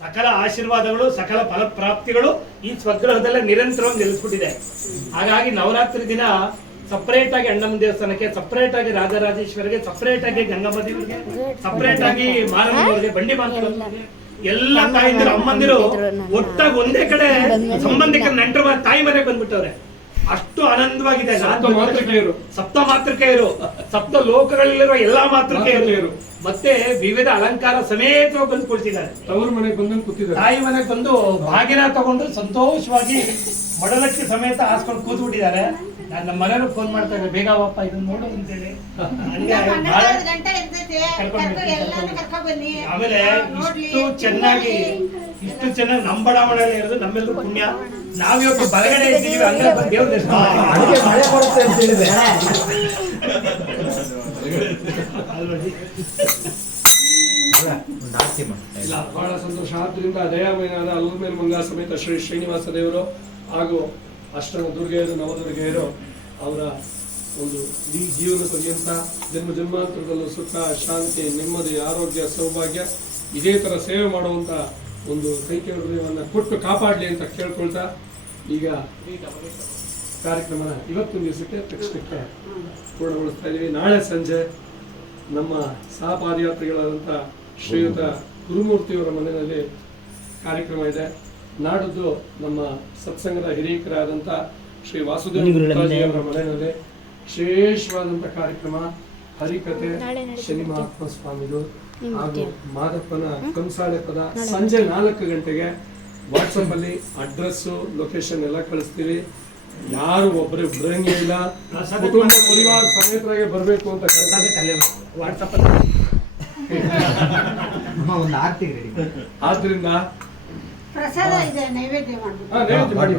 ಸಕಲ ಆಶೀರ್ವಾದಗಳು ಸಕಲ ಫಲಪ್ರಾಪ್ತಿಗಳು ಈ ಸ್ವಗ್ರಹದಲ್ಲೇ ನಿರಂತರವಾಗಿ ನೆಲೆಸ್ಬಿಟ್ಟಿದೆ. ಹಾಗಾಗಿ ನವರಾತ್ರಿ ದಿನ ಸಪರೇಟ್ ಆಗಿ ಅಣ್ಣಮ್ಮ ದೇವಸ್ಥಾನಕ್ಕೆ, ಸಪರೇಟ್ ಆಗಿ ರಾಜರಾಜೇಶ್ವರಿಗೆ, ಸಪರೇಟ್ ಆಗಿ ಗಂಗಮ್ಮ ದೇವರಿಗೆ, ಸಪರೇಟ್ ಆಗಿ ಮಾರಮ್ಮನವರಿಗೆ, ಬಂಡಿ ಮಾತುಗಳಿಗೆ ಎಲ್ಲ ತಾಯಿಂದಿರು ಅಮ್ಮಂದಿರು ಒಟ್ಟಾಗಿ ಒಂದೇ ಕಡೆ ಸಂಬಂಧಿಕರ ನೆಂಟರ ತಾಯಿ ಮನೆಗೆ ಬಂದ್ಬಿಟ್ಟವ್ರೆ. ಅಷ್ಟು ಆನಂದವಾಗಿದೆ. ಸಪ್ತ ಮಾತೃಕೆಯರು, ಸಪ್ತ ಲೋಕಗಳಲ್ಲಿರುವ ಎಲ್ಲಾ ಮಾತೃಕೆಯರು ಮತ್ತೆ ವಿವಿಧ ಅಲಂಕಾರ ಸಮೇತವಾಗಿ ಬಂದು ಕೊಡ್ತಿದ್ದಾರೆ. ತವರು ಮನೆಗೆ ಬಂದು ಕೂತಿದ್ದಾರೆ. ತಾಯಿ ಮನೆಗೆ ಬಂದು ಭಾಗಿನ ತಗೊಂಡು ಸಂತೋಷವಾಗಿ ಮಡಲಕ್ಕಿ ಸಮೇತ ಹಾಸ್ಕೊಂಡು ಕೂತ್ಬಿಟ್ಟಿದ್ದಾರೆ. ನಾನು ನಮ್ಮ ಮನೆಯವ್ರಿಗೆ ಫೋನ್ ಮಾಡ್ತಾ ಇದ್ದೆ, ಬೇಗ ವಾಪ ಇದನ್ನ ನೋಡು ಅಂತೇಳಿ. ಆಮೇಲೆ ಇಷ್ಟು ಚೆನ್ನಾಗಿ ನಮ್ಮ ಬಡಾವಣೆಯಲ್ಲಿ ಇರೋದು ನಮ್ಮೆಲ್ಲರೂ ಪುಣ್ಯ. ನಾವಿವತ್ತು ಬಲಗಡೆ ಇದ್ದೀವಿ ಅಂದ್ರೆ ದೇವ್ರ ದರ್ಶನ ಮಳೆ ಬರುತ್ತೆ ಅಂತ ಹೇಳಿದೆ. ಇಲ್ಲ, ಬಹಳ ಸಂತೋಷ. ಆದ್ರಿಂದ ದಯಾಮಯನಾದ ಅಲ್ಲಮೇಲ್ ಮಂಗ ಸಮೇತ ಶ್ರೀ ಶ್ರೀನಿವಾಸ ದೇವರು ಹಾಗೂ ಅಷ್ಟಮ ದುರ್ಗೆಯರು ನವದುರ್ಗೆಯರು ಅವರ ಒಂದು ಇಡೀ ಜೀವನ ಪರ್ಯಂತ ಜನ್ಮ ಜನ್ಮಾಂತರದಲ್ಲೂ ಸುಖ ಶಾಂತಿ ನೆಮ್ಮದಿ ಆರೋಗ್ಯ ಸೌಭಾಗ್ಯ ಇದೇ ತರ ಸೇವೆ ಮಾಡುವಂತ ಒಂದು ಕೈಕೇವರ್ಯವನ್ನು ಕೊಟ್ಟು ಕಾಪಾಡಲಿ ಅಂತ ಕೇಳ್ಕೊಳ್ತಾ ಈಗ ಕಾರ್ಯಕ್ರಮನ ಇವತ್ತಿನ ದಿವಸಕ್ಕೆ ತಕ್ಷಣಕ್ಕೆ ಪೂರ್ಣಗೊಳಿಸ್ತಾ ಇದ್ದೀವಿ. ನಾಳೆ ಸಂಜೆ ನಮ್ಮ ಸಹಪಾದಯಾತ್ರಿಗಳಾದಂಥ ಶ್ರೀಯುತ ಗುರುಮೂರ್ತಿಯವರ ಮನೆಯಲ್ಲಿ ಕಾರ್ಯಕ್ರಮ ಇದೆ. ನಾಡಿದ್ದು ನಮ್ಮ ಸತ್ಸಂಗದ ಹಿರಿಯಕರಾದಂಥ ಶ್ರೀ ವಾಸುದೇವರ ಮನೆಯಲ್ಲಿ ವಿಶೇಷವಾದಂಥ ಕಾರ್ಯಕ್ರಮ ಹರಿಕತೆ ಶನಿ ಮಹಾತ್ಮ ಸ್ವಾಮಿದು ಹಾಗೂ ಮಾದಪ್ಪನ ಕಂಸಾಳೆ ಪದ ಸಂಜೆ 4 ಗಂಟೆಗೆ. ವಾಟ್ಸಪ್ ಅಲ್ಲಿ ಅಡ್ರೆಸ್ಸು ಲೊಕೇಶನ್ ಎಲ್ಲ ಕಳಿಸ್ತೀವಿ. ಯಾರು ಒಬ್ಬರೇ ಬರಂಗೇ ಇಲ್ಲ, ಕುಟುಂಬ ಪರಿವಾರ ಸಮೇತರಾಗೆ ಬರಬೇಕು ಅಂತ ವಾಟ್ಸಪ್ ಆದ್ರಿಂದ ಪ್ರಸಾದ ಇದೆ, ನೈವೇದ್ಯ ಮಾಡಿ